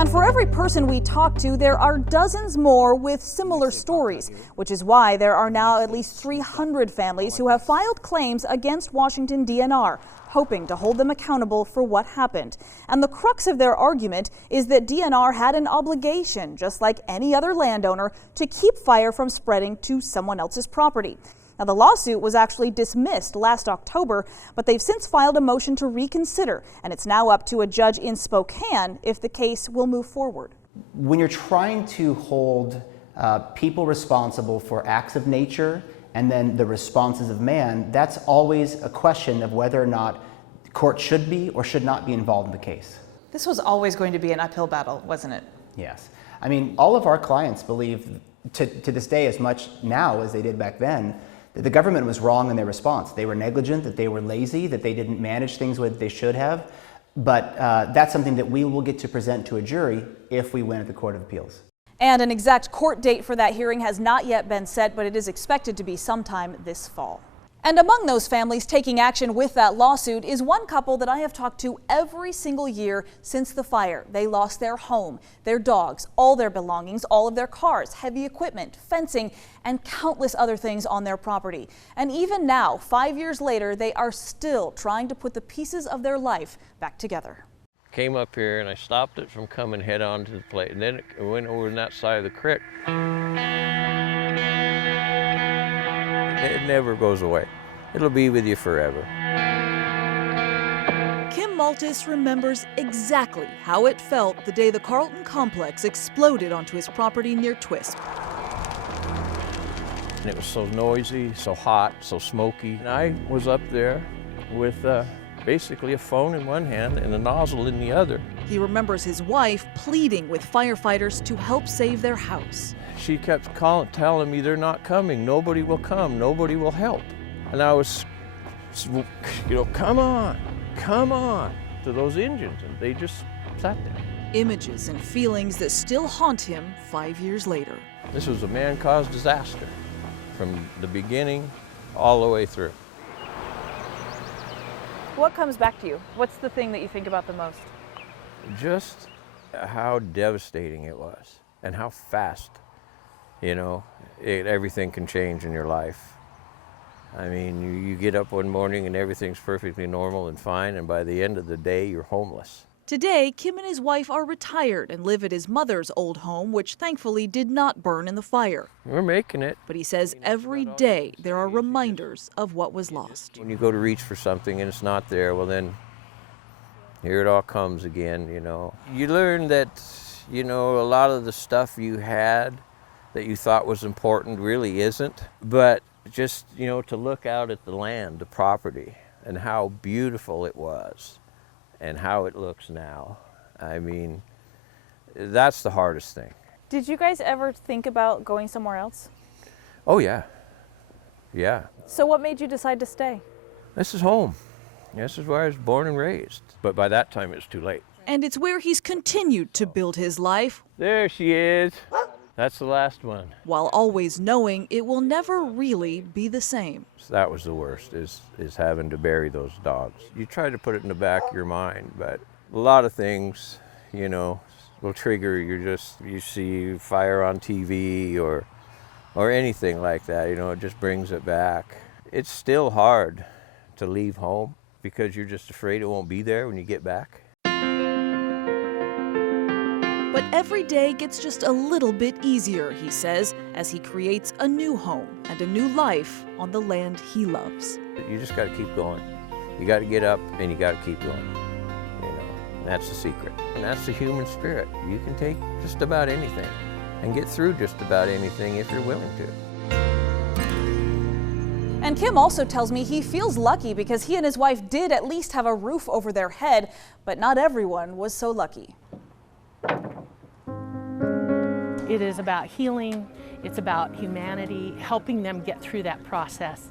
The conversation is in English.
And for every person we talk to, there are dozens more with similar stories, which is why there are now at least 300 families who have filed claims against Washington DNR, hoping to hold them accountable for what happened. And the crux of their argument is that DNR had an obligation, just like any other landowner, to keep fire from spreading to someone else's property. Now, the lawsuit was actually dismissed last October, but they've since filed a motion to reconsider, and it's now up to a judge in Spokane if the case will move forward. When you're trying to hold people responsible for acts of nature and then the responses of man, that's always a question of whether or not the court should be or should not be involved in the case. This was always going to be an uphill battle, wasn't it? Yes. I mean, all of our clients believe to this day, as much now as they did back then, that the government was wrong in their response. They were negligent, that they were lazy, that they didn't manage things what they should have. But that's something that we will get to present to a jury if we win at the Court of Appeals. And an exact court date for that hearing has not yet been set, but it is expected to be sometime this fall. And among those families taking action with that lawsuit is one couple that I have talked to every single year since the fire. They lost their home, their dogs, all their belongings, all of their cars, heavy equipment, fencing, and countless other things on their property. And even now, 5 years later, they are still trying to put the pieces of their life back together. Came up here and I stopped it from coming head on to the plate, and then it went over on that side of the creek. It never goes away. It'll be with you forever. Kim Maltis remembers exactly how it felt the day the Carlton Complex exploded onto his property near Twist. And it was so noisy, so hot, so smoky. And I was up there with basically a phone in one hand and a nozzle in the other. He remembers his wife pleading with firefighters to help save their house. She kept telling me they're not coming, nobody will come, nobody will help. And I was, come on to those engines, and they just sat there. Images and feelings that still haunt him 5 years later. This was a man-caused disaster from the beginning all the way through. What comes back to you? What's the thing that you think about the most? Just how devastating it was and how fast, everything can change in your life. I mean, you get up one morning and everything's perfectly normal and fine, and by the end of the day, you're homeless. Today, Kim and his wife are retired and live at his mother's old home, which thankfully did not burn in the fire. We're making it. But he says every day there are reminders of what was lost. When you go to reach for something and it's not there, well then, here it all comes again, You learn that, a lot of the stuff you had that you thought was important really isn't. But just, to look out at the land, the property, and how beautiful it was and how it looks now. I mean, that's the hardest thing. Did you guys ever think about going somewhere else? Oh, yeah. Yeah. So what made you decide to stay? This is home. This is where I was born and raised. But by that time, it's too late. And it's where he's continued to build his life. There she is. That's the last one. While always knowing it will never really be the same. So that was the worst, is having to bury those dogs. You try to put it in the back of your mind, but a lot of things, will trigger. You see fire on TV or anything like that, it just brings it back. It's still hard to leave home because you're just afraid it won't be there when you get back. But every day gets just a little bit easier, he says, as he creates a new home and a new life on the land he loves. You just got to keep going. You got to get up and you got to keep going. And that's the secret. And that's the human spirit. You can take just about anything and get through just about anything if you're willing to. And Kim also tells me he feels lucky because he and his wife did at least have a roof over their head, but not everyone was so lucky. It is about healing, it's about humanity, helping them get through that process.